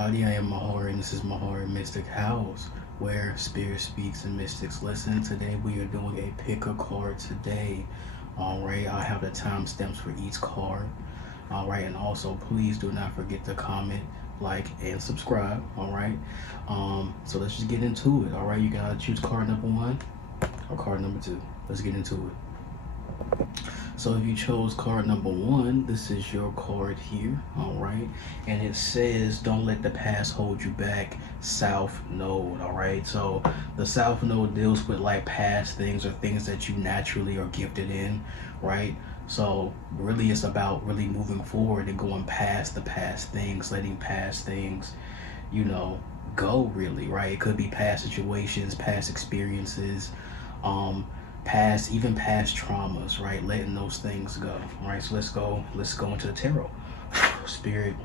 everybody, I am Mahari and this is Mahari Mystic House, where spirit speaks and mystics listen. Today we are doing a pick a card today. Alright, I have the timestamps for each card. Alright, and also please do not forget to comment, like, and subscribe. Alright. So let's just get into it. Alright, you gotta choose card number 1 or card number 2. Let's get into it. So if you chose card number 1, this is your card here, all right? And it says, don't let the past hold you back, South Node, all right? So the South Node deals with like past things or things that you naturally are gifted in, right? So really it's about really moving forward and going past the past things, letting past things, you know, go really, right? It could be past situations, past experiences, even past traumas, right? Letting those things go. All right, so let's go into the tarot. Spirit,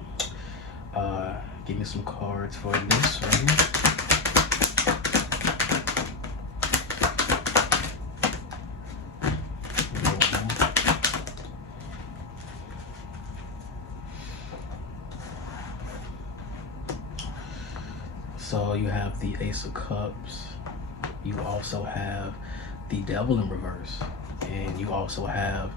give me some cards for this right here. So you have the Ace of Cups. You also have the Devil in reverse, and you also have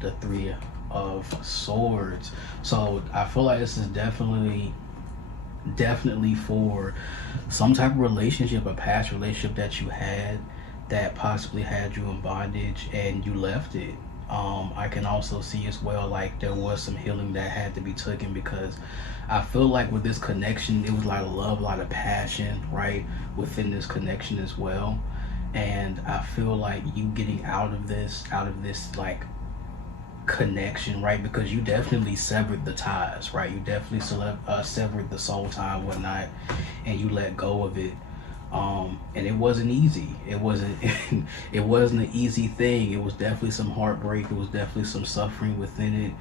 the Three of Swords. So I feel like this is definitely for some type of relationship, a past relationship that you had that possibly had you in bondage and you left it. I can also see as well like there was some healing that had to be taken, because I feel like with this connection it was like love, a lot of passion, right, within this connection as well. And I feel like you getting out of this like connection, right, because you definitely severed the ties, right? You definitely severed the soul tie and whatnot, and you let go of it. And it wasn't easy. It wasn't it wasn't an easy thing. It was definitely some heartbreak. It was definitely some suffering within it.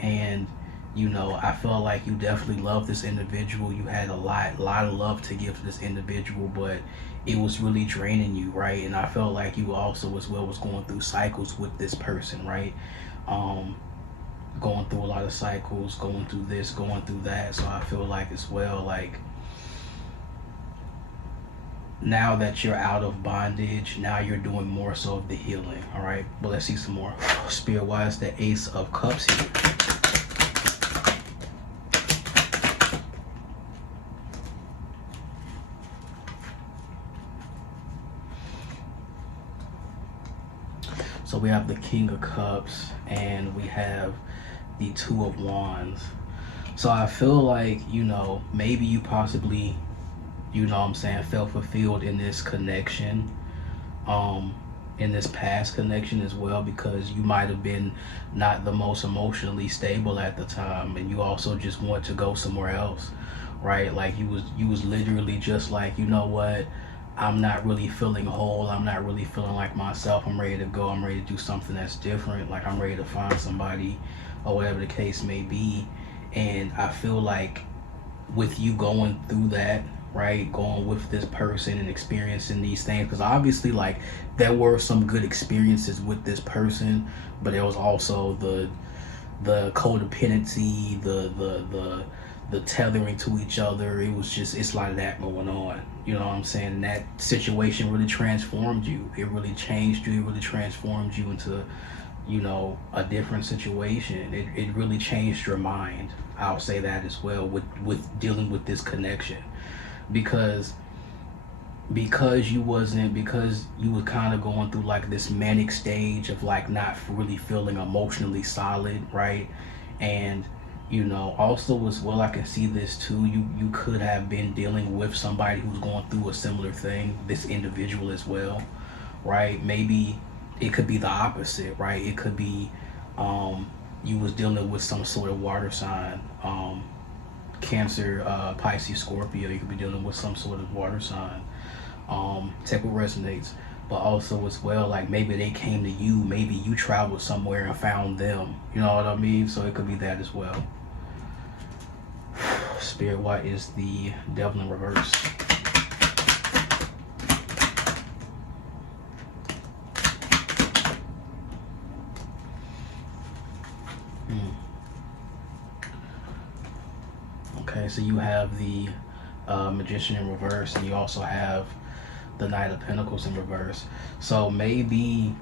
And you know, I felt like you definitely loved this individual. You had a lot of love to give to this individual, but it was really draining you, right? And I felt like you also as well was going through cycles with this person, right? Going through a lot of cycles, going through this, going through that. So I feel like as well, like now that you're out of bondage, now you're doing more so of the healing, all right? But let's see some more. Spirit wise, the Ace of Cups here. So we have the King of Cups and we have the Two of Wands. So I feel like, you know, maybe you possibly, you know what I'm saying, felt fulfilled in this connection, in this past connection as well, because you might have been not the most emotionally stable at the time, and you also just want to go somewhere else, right? Like you was literally just like, you know what, I'm not really feeling whole, I'm not really feeling like myself, I'm ready to go, I'm ready to do something that's different, like I'm ready to find somebody or whatever the case may be. And I feel like with you going through that, right, going with this person and experiencing these things, because obviously like there were some good experiences with this person, but there was also the codependency, the tethering to each other. It was just, it's like that going on, you know what I'm saying? And that situation really transformed you. It really changed you. It really transformed you into, you know, a different situation. It really changed your mind. I'll say that as well with dealing with this connection, because you were kind of going through like this manic stage of like not really feeling emotionally solid, right? And you know, also as well, I can see this too, you could have been dealing with somebody who's going through a similar thing, this individual as well, right? Maybe it could be the opposite, right? It could be you was dealing with some sort of water sign, Cancer, Pisces, Scorpio. You could be dealing with some sort of water sign. Take what resonates. But also as well, like maybe they came to you, maybe you traveled somewhere and found them, you know what I mean? So it could be that as well. Spirit, what is the Devil in reverse? Okay, Okay, so you have the Magician in reverse, and you also have the Knight of Pentacles in reverse. So maybe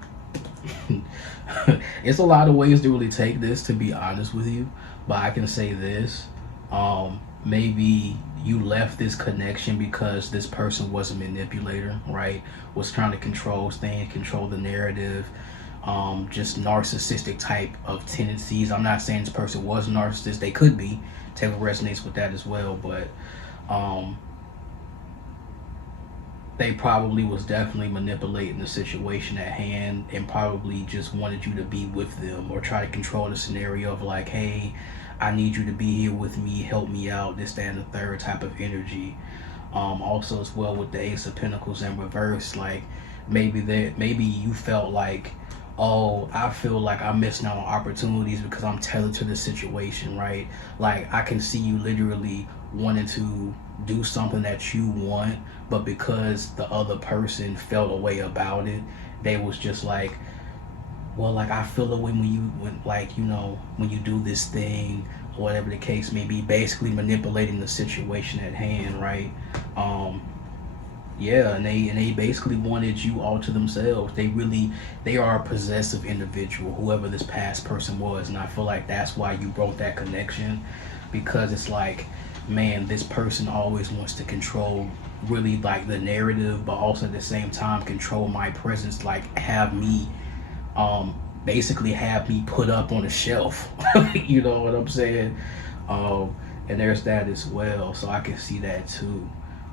it's a lot of ways to really take this, to be honest with you. But I can say this: maybe you left this connection because this person was a manipulator, right? Was trying to control things, control the narrative, just narcissistic type of tendencies. I'm not saying this person was a narcissist. They could be. Taylor resonates with that as well, but they probably was definitely manipulating the situation at hand and probably just wanted you to be with them or try to control the scenario of like, hey, I need you to be here with me, help me out, this, that, and the third type of energy. Also as well with the Ace of Pentacles in reverse, like maybe you felt like, oh, I feel like I'm missing out on opportunities because I'm tethered to the situation, right? Like I can see you literally wanting to do something that you want, but because the other person felt a way about it, they was just like, well, like I feel a way when you do this thing or whatever the case may be, basically manipulating the situation at hand, right? Yeah, and they basically wanted you all to themselves. They are a possessive individual, whoever this past person was, and I feel like that's why you broke that connection, because it's like, man, this person always wants to control really like the narrative, but also at the same time control my presence, like have me basically have me put up on a shelf. You know what I'm saying? And there's that as well, so I can see that too.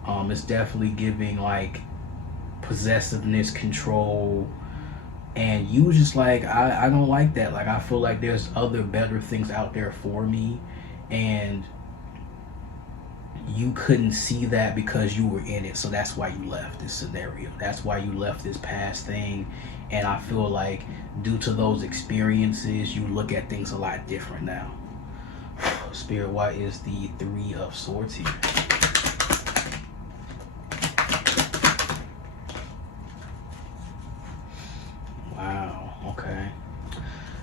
It's definitely giving like possessiveness, control, and you just like, I don't like that. Like I feel like there's other better things out there for me, and you couldn't see that because you were in it, so that's why you left this scenario. That's why you left this past thing. And I feel like due to those experiences, you look at things a lot different now. Spirit, what is the Three of Swords here? Wow, okay.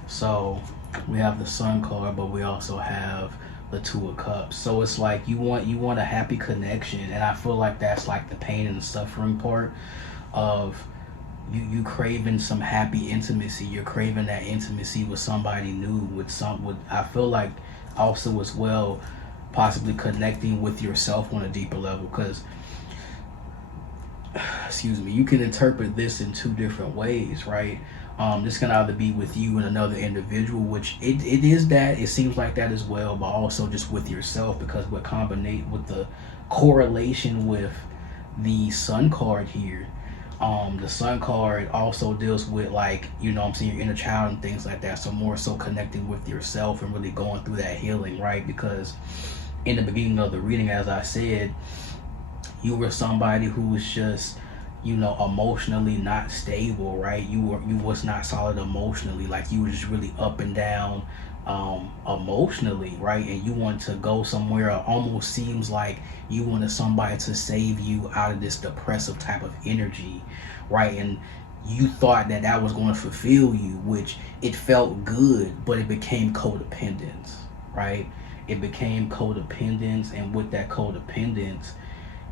So we have the Sun card, but we also have the Two of Cups. So it's like you want a happy connection, and I feel like that's like the pain and the suffering part of you craving some happy intimacy. You're craving that intimacy with somebody new, with I feel like also as well possibly connecting with yourself on a deeper level, because excuse me, you can interpret this in two different ways, right? This can either be with you and another individual, which it is that, it seems like that as well, but also just with yourself, because what combinate with the correlation with the Sun card here, the Sun card also deals with, like, you know what I'm saying, your inner child and things like that, so more so connecting with yourself and really going through that healing, right? Because in the beginning of the reading, as I said, you were somebody who was just, you know, emotionally not stable, right? You was not solid emotionally, like you were just really up and down emotionally, right? And you want to go somewhere, almost seems like you wanted somebody to save you out of this depressive type of energy, right? And you thought that that was going to fulfill you, which it felt good, but it became codependence, right? It became codependence, and with that codependence,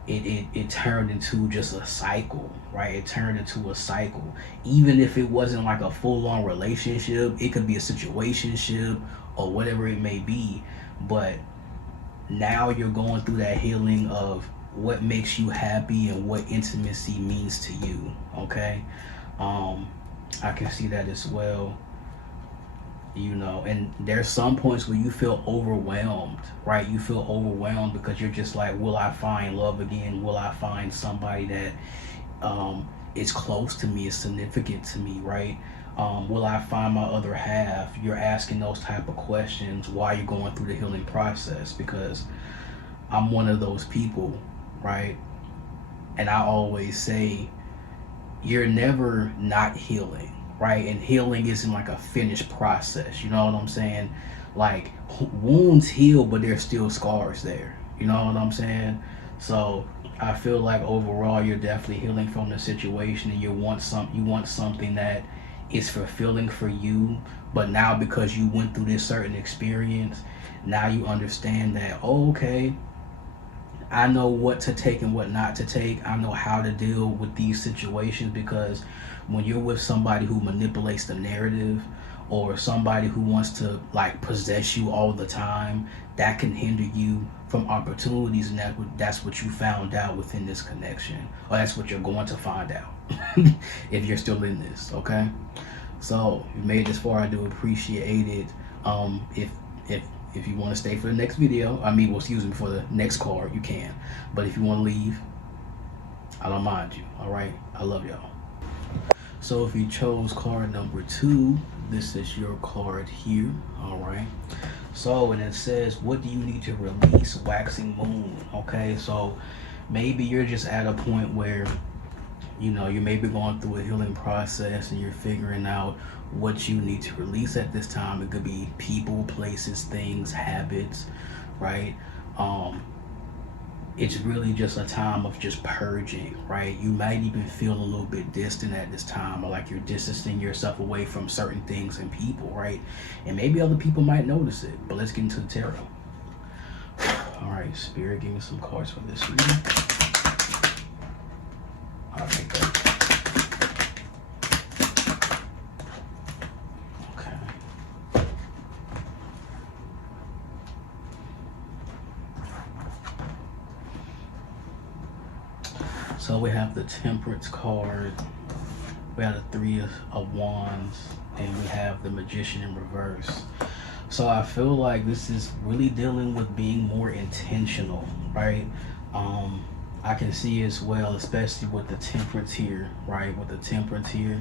it turned into just a cycle, right? It turned into a cycle. Even if it wasn't like a full-on relationship, it could be a situationship or whatever it may be. But now you're going through that healing of what makes you happy and what intimacy means to you, okay? I can see that as well. You know, and there's some points where you feel overwhelmed, right? You feel overwhelmed because you're just like, will I find love again? Will I find somebody that is close to me, is significant to me, right? Will I find my other half? You're asking those type of questions while you're going through the healing process, because I'm one of those people, right? And I always say, you're never not healing, right? And healing isn't like a finished process, you know what I'm saying? Like, wounds heal, but there's still scars there, you know what I'm saying? So I feel like overall you're definitely healing from the situation, and you want something that it's fulfilling for you, but now because you went through this certain experience, now you understand that, oh, okay, I know what to take and what not to take. I know how to deal with these situations, because when you're with somebody who manipulates the narrative, or somebody who wants to like possess you all the time, that can hinder you from opportunities, and that's what you found out within this connection, or that's what you're going to find out if you're still in this. Okay, so if you made this far, I do appreciate it. If if if you want to stay for the next video, well, excuse me, for the next card, you can. But if you want to leave, I don't mind you. All right, I love y'all. So if you chose card number 2, this is your card here. All right. So, and it says, what do you need to release, waxing moon? Okay, so maybe you're just at a point where, you may be going through a healing process and you're figuring out what you need to release at this time. It could be people, places, things, habits, right? It's really just a time of just purging, right? You might even feel a little bit distant at this time, or like you're distancing yourself away from certain things and people, right? And maybe other people might notice it, but let's get into the tarot. All right, Spirit, give me some cards for this reading. I'll take that. So we have the Temperance card, we have the 3 of Wands, and we have the Magician in reverse. So I feel like this is really dealing with being more intentional, right? I can see as well, especially with the Temperance here, right? With the Temperance here,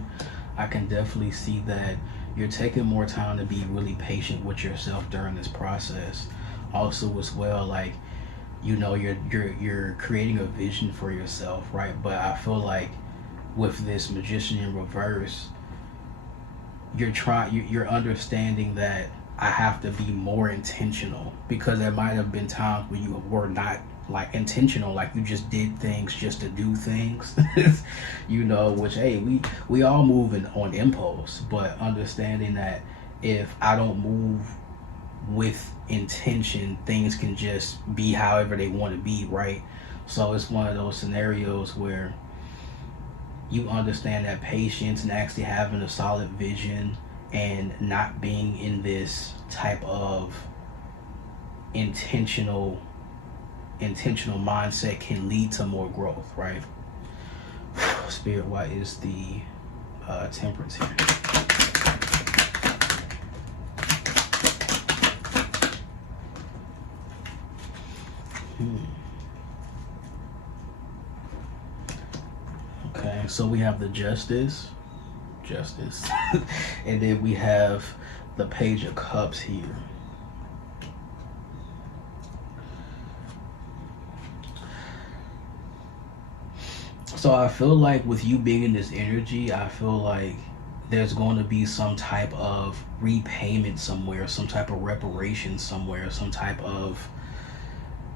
I can definitely see that you're taking more time to be really patient with yourself during this process. Also as well, like, you're creating a vision for yourself, right? But I feel like with this Magician in reverse, you're understanding that I have to be more intentional, because there might have been times where you were not like intentional, like you just did things just to do things, which, hey, we all move on impulse, but understanding that if I don't move with intention, things can just be however they want to be, right? So it's one of those scenarios where you understand that patience and actually having a solid vision and not being in this type of intentional mindset can lead to more growth, right? Spirit, why is the Temperance here? Okay, so we have the Justice, and then we have the Page of Cups here. So I feel like with you being in this energy, I feel like there's going to be some type of repayment somewhere, some type of reparation somewhere, some type of,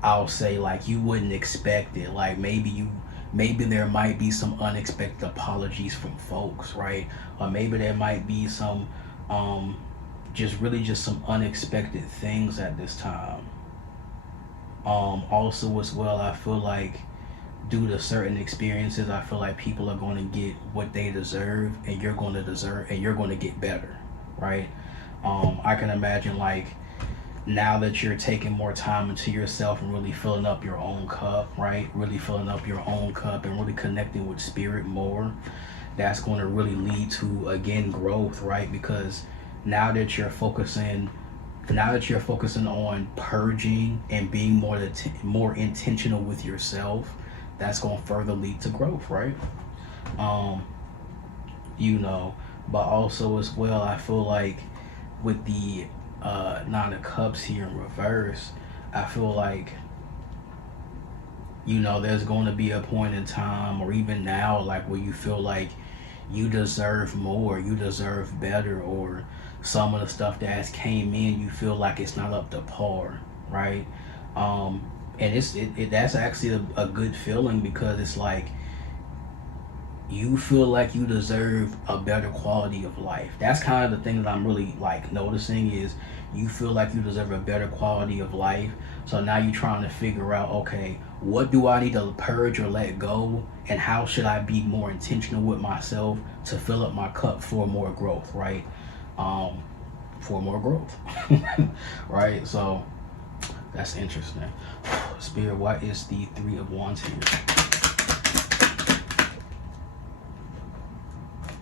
I'll say, like, you wouldn't expect it. Like maybe there might be some unexpected apologies from folks, right? Or maybe there might be some just some unexpected things at this time. Also as well, I feel like due to certain experiences, I feel like people are going to get what they deserve, and you're going to get better, right? I can imagine, like, now that you're taking more time into yourself and really filling up your own cup, right? Really filling up your own cup and really connecting with Spirit more, that's going to really lead to, again, growth, right? Because now that you're focusing on purging and being more intentional with yourself, that's going to further lead to growth, right? But also as well, I feel like with the Nine of Cups here in reverse, I feel like, there's going to be a point in time, or even now, like, where you feel like you deserve more, you deserve better, or some of the stuff that has came in, you feel like it's not up to par, right? And that's actually a good feeling, because it's like you feel like you deserve a better quality of life. That's kind of the thing that I'm really like noticing is you feel like you deserve a better quality of life. So now you're trying to figure out, okay, what do I need to purge or let go, and how should I be more intentional with myself to fill up my cup for more growth, right? Um, for more growth, right? So that's interesting. Spirit, what is the Three of Wands here?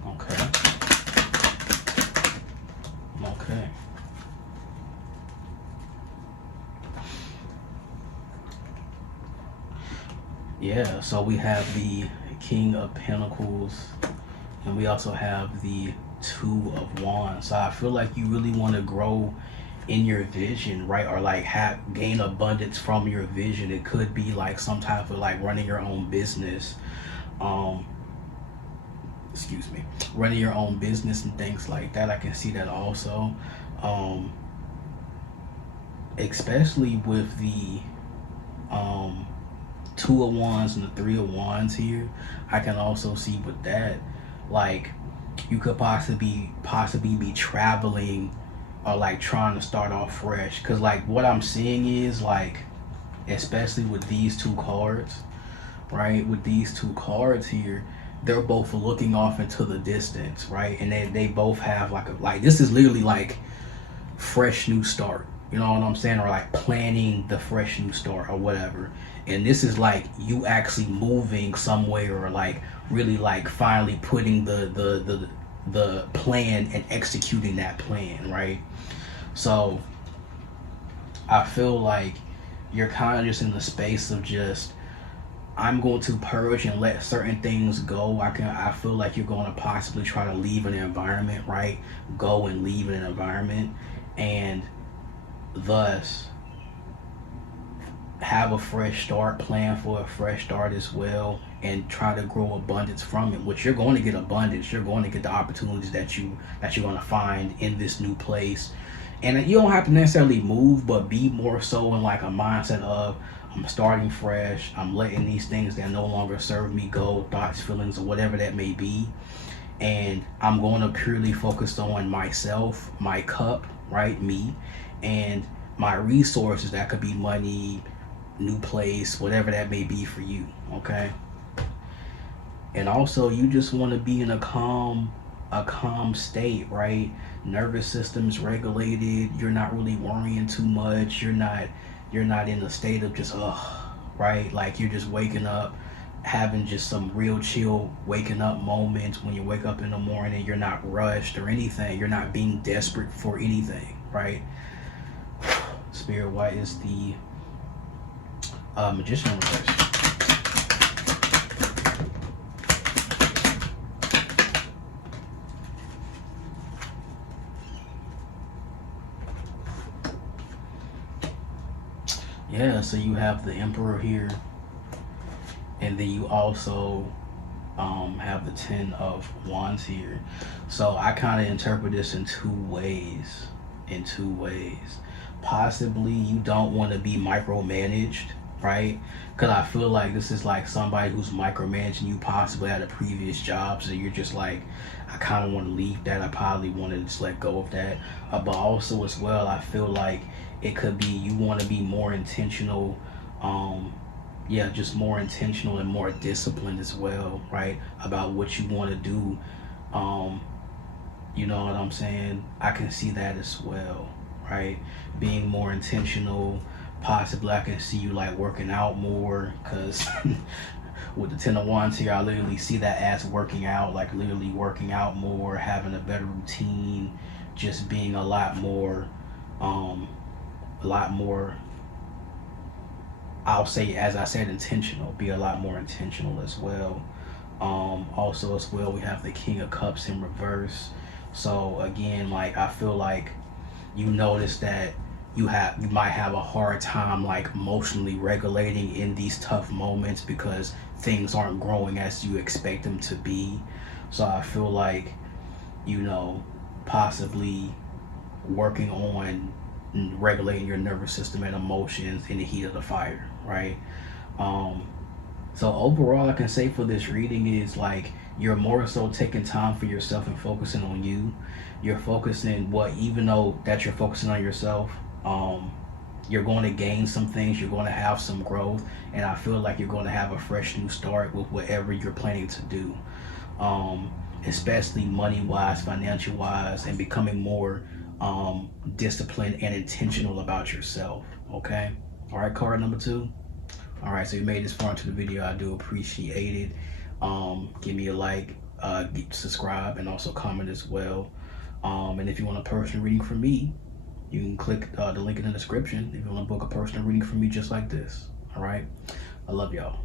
Okay. Okay. Yeah, so we have the King of Pentacles, and we also have the Two of Wands. So I feel like you really want to grow in your vision, right? Or like gain abundance from your vision. It could be like some type of like running your own business. Excuse me, running your own business and things like that. I can see that also. Especially with the Two of Wands and the Three of Wands here, I can also see with that, like you could possibly be traveling or like trying to start off fresh. Cause like what I'm seeing is like, especially with these two cards, right? With these two cards here, they're both looking off into the distance, right? And they both have like this is literally like fresh new start. You know what I'm saying? Or like planning the fresh new start or whatever. And this is like you actually moving somewhere, or like really like finally putting the plan and executing that plan, right? So I feel like you're kind of just in the space of just, I'm going to purge and let certain things go. I feel like you're going to possibly try to leave an environment, right? Go and leave an environment, and thus have a fresh start, plan for a fresh start as well, and try to grow abundance from it. Which you're going to get abundance. You're going to get the opportunities that you're going to find in this new place. And you don't have to necessarily move, but be more so in like a mindset of, I'm starting fresh. I'm letting these things that no longer serve me go, thoughts, feelings, or whatever that may be. And I'm going to purely focus on myself, my cup, right? Me, and my resources. That could be money, new place, whatever that may be for you. Okay. And also you just want to be in a calm state, right? Nervous system's regulated. You're not really worrying too much. You're not in a state of just right? Like you're just waking up, having just some real chill waking up moments. When you wake up in the morning, you're not rushed or anything. You're not being desperate for anything, right? Spirit, what is the Magician reverse? Yeah, so you have the Emperor here, and then you also have the Ten of Wands here. So I kind of interpret this in two ways. Possibly you don't want to be micromanaged, right? Because I feel like this is like somebody who's micromanaging you, possibly at a previous job. So you're just like, I kind of want to leave that. I probably want to just let go of that. But also as well, I feel like it could be you want to be more intentional. Yeah, just more intentional and more disciplined as well, right? About what you want to do. You know what I'm saying? I can see that as well, right? Being more intentional. Possibly I can see you like working out more, because with the Ten of Wands here, I literally see that as working out, like literally working out more, having a better routine, just being a lot more, I'll say, as I said, intentional. Be a lot more intentional as well. Also as well, we have the King of Cups in reverse. So again, like I feel like you notice that you might have a hard time like emotionally regulating in these tough moments, because things aren't growing as you expect them to be. So I feel like, you know, possibly working on regulating your nervous system and emotions in the heat of the fire, right? So overall, I can say for this reading is like You're more so taking time for yourself and focusing on you. You're focusing what, even though that you're focusing on yourself, you're going to gain some things, you're going to have some growth, and I feel like you're going to have a fresh new start with whatever you're planning to do, especially money wise, financial wise, and becoming more disciplined and intentional about yourself. Okay. All right, card number 2. All right, so you made this far into the video. I do appreciate it. Give me a like, subscribe, and also comment as well. And if you want a personal reading from me, you can click the link in the description if you want to book a personal reading from me just like this. All right, I love y'all.